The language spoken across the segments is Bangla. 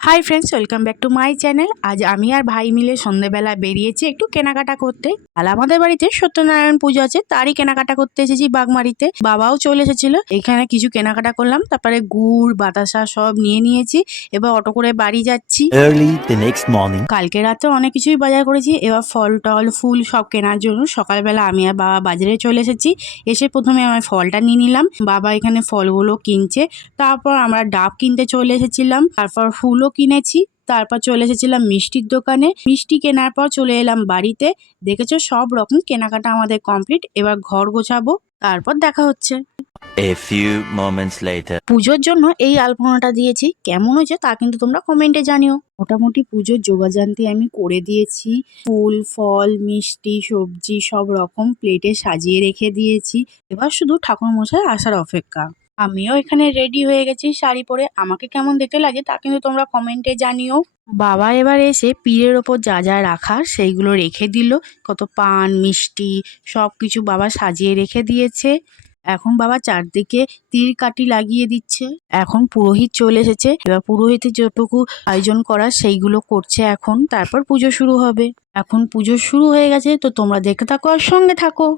Hi friends welcome back to my channel আজ আমি আর ভাই মিলে সন্ধেবেলা বেরিয়েছি একটু কেনাকাটা করতে। আর আমাদের বাড়িতে সত্যনারায়ণ পুজো আছে তারই কেনাকাটা করতে এসেছি বাগমারিতে। বাবাও চলে এসেছিল এখানে কিছু কেনাকাটা করলাম তারপরে গুড় বাতাসা সব নিয়ে নিয়েছি এবার অটো করে বাড়ি যাচ্ছি. কালকে রাতে অনেক কিছুই বাজার করেছি এবার ফল টল ফুল সব কেনার জন্য সকালবেলা আমি আর বাবা বাজারে চলে এসেছি। এসে প্রথমে আমার ফলটা নিয়ে নিলাম বাবা এখানে ফলগুলো কিনছে তারপর আমরা ডাব কিনতে চলে এসেছিলাম তারপর ফুলও কিনেছি। তারপর চলে এসেছিলাম মিষ্টির দোকানে। মিষ্টি কেনার পর চলে এলাম বাড়িতে। দেখেছ সব রকম কেনাকাটা আমাদের কমপ্লিট। এবার ঘর গোছাবো তারপর দেখা হচ্ছে. পুজোর জন্য এই আলপনাটা দিয়েছি। কেমন হয়েছে তা কিন্তু তোমরা কমেন্টে জানিও। মোটামুটি পুজোর যোগাযান্তি আমি করে দিয়েছি। ফুল ফল মিষ্টি সবজি সব রকম প্লেটে সাজিয়ে রেখে দিয়েছি। এবার শুধু ঠাকুর মশাই আসার অপেক্ষা। আমিও এখানে রেডি হয়ে গেছি শাড়ি পরে। আমাকে কেমন দেখতে লাগে তা কিন্তু তোমরা কমেন্টে জানিও। বাবা এবার এসে পীরের ওপর যা যা রাখার সেইগুলো রেখে দিল। কত পান, মিষ্টি সব কিছু বাবা সাজিয়ে রেখে দিয়েছে। এখন বাবা চারদিকে তীর কাটি লাগিয়ে দিচ্ছে। এখন পুরোহিত চলে এসেছে। এবার পুরোহিতের যতটুকু আয়োজন করা সেইগুলো করছে এখন। তারপর পুজো শুরু হবে। এখন পুজো শুরু হয়ে গেছে তো তোমরা দেখে থাকো আর সঙ্গে থাকো।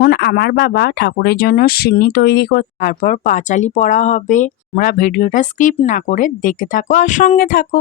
এখন আমার বাবা ঠাকুরের জন্য সিন্নি তৈরি কর, তারপর পাঁচালি পড়া হবে। তোমরা ভিডিওটা স্কিপ না করে দেখে থাকো আর সঙ্গে থাকো।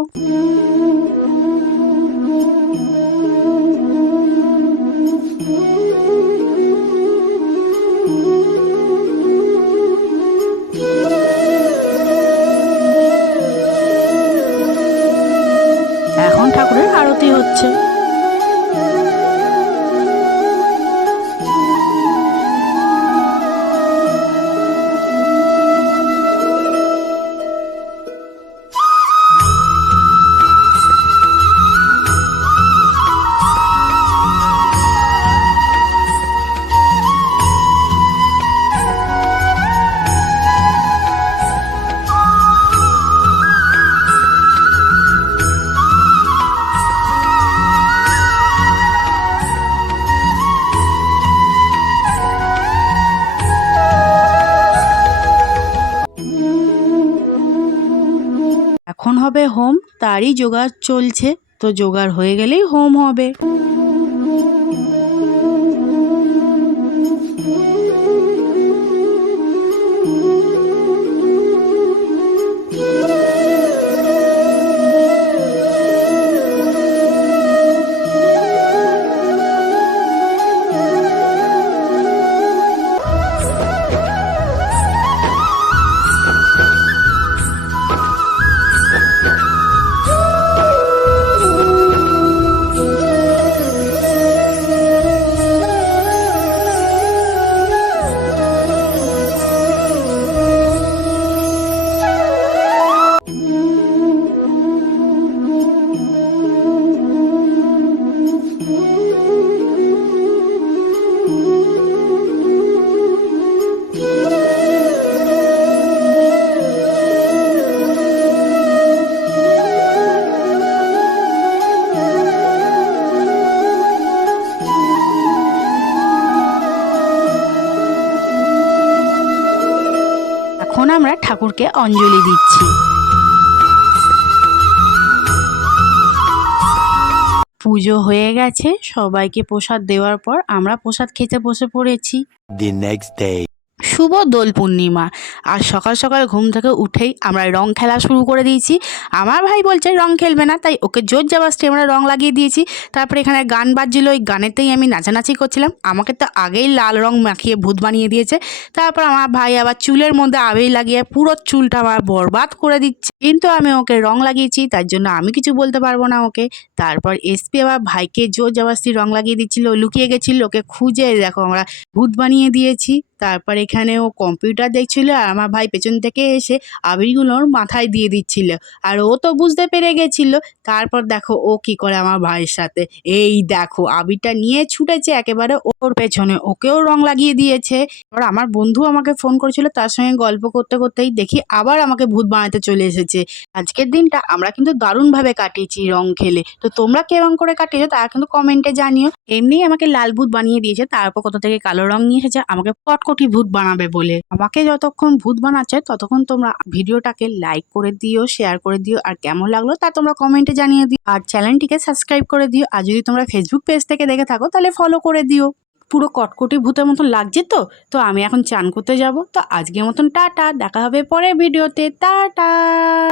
হবে হোম তারই জোগাড় চলছে। তো জোগাড় হয়ে গেলেই হোম হবে। আমরা ঠাকুরকে অঞ্জলি দিচ্ছি পুজো হয়ে গেছে, সবাইকে প্রসাদ দেওয়ার পর আমরা প্রসাদ খেতে বসে পড়েছি দি নেক্সট day. শুভ দোল পূর্ণিমা। আর সকাল সকাল ঘুম থেকে উঠেই আমরা রং খেলা শুরু করে দিয়েছি। আমার ভাই বলছে, রং খেলবে না। তাই ওকে জোর জাবাস্তি আমরা রং লাগিয়ে দিয়েছি। তারপরে এখানে গান বাজছিল, ওই গানেতেই আমি নাচানাচি করছিলাম। আমাকে তো আগেই লাল রং মাখিয়ে ভূত বানিয়ে দিয়েছে। তারপর আমার ভাই আবার চুলের মধ্যে আবেই লাগিয়ে পুরো চুলটা আমার বরবাদ করে দিচ্ছে। কিন্তু আমি ওকে রং লাগিয়েছি, তার জন্য আমি কিছু বলতে পারব না ওকে। তারপর এসপি আবার ভাইকে জোর জবরদস্তি রং লাগিয়ে দিচ্ছিল লুকিয়ে গেছিল, ওকে খুঁজে দেখো আমরা ভূত বানিয়ে দিয়েছি। তারপর এখানে ও কম্পিউটার দেখছিল আর আমার ভাই পেছন থেকে এসে আবিরগুলো ওর মাথায় দিয়ে দিচ্ছিল। আর ও তো বুঝতে পেরে গেছিল। তারপর দেখো ও কি করে আমার ভাইয়ের সাথে। এই দেখো, আবিরটা নিয়ে ছুটেছে একেবারে ওর পেছনে, ওকেও রং লাগিয়ে দিয়েছে। এবার আমার বন্ধু আমাকে ফোন করেছিল, তার সঙ্গে গল্প করতে করতেই দেখি আবার আমাকে ভূত বানাতে চলে এসেছে। আজকের দিনটা আমরা কিন্তু দারুণভাবে কাটিয়েছি রং খেলে। তো তোমরা কেমন করে কাটিয়েছো তা কিন্তু কমেন্টে জানিও। এমনি আমাকে লাল ভূত বানিয়ে দিয়েছে, তারপর কোথা থেকে কালো রং নিয়ে এসেছে, আমাকে কটকটি ভূত বানাবে বলে। আমাকে যতক্ষণ ভূত বানাচ্ছে, ততক্ষণ তোমরা ভিডিওটাকে লাইক করে দিও শেয়ার করে দিও, আর কেমন লাগল তা তোমরা কমেন্টে জানিয়ে দিও। আর চ্যানেলটিকে সাবস্ক্রাইব করে দিও, আর যদি তোমরা ফেসবুক পেজ থেকে দেখে থাকো, তাহলে ফলো করে দিও। পুরো কটকটি ভূতের মতন লাগছে তো তো আমি এখন চান করতে যাব। তো আজকের মতন টাটা, দেখা হবে পরে ভিডিওতে। টাটা!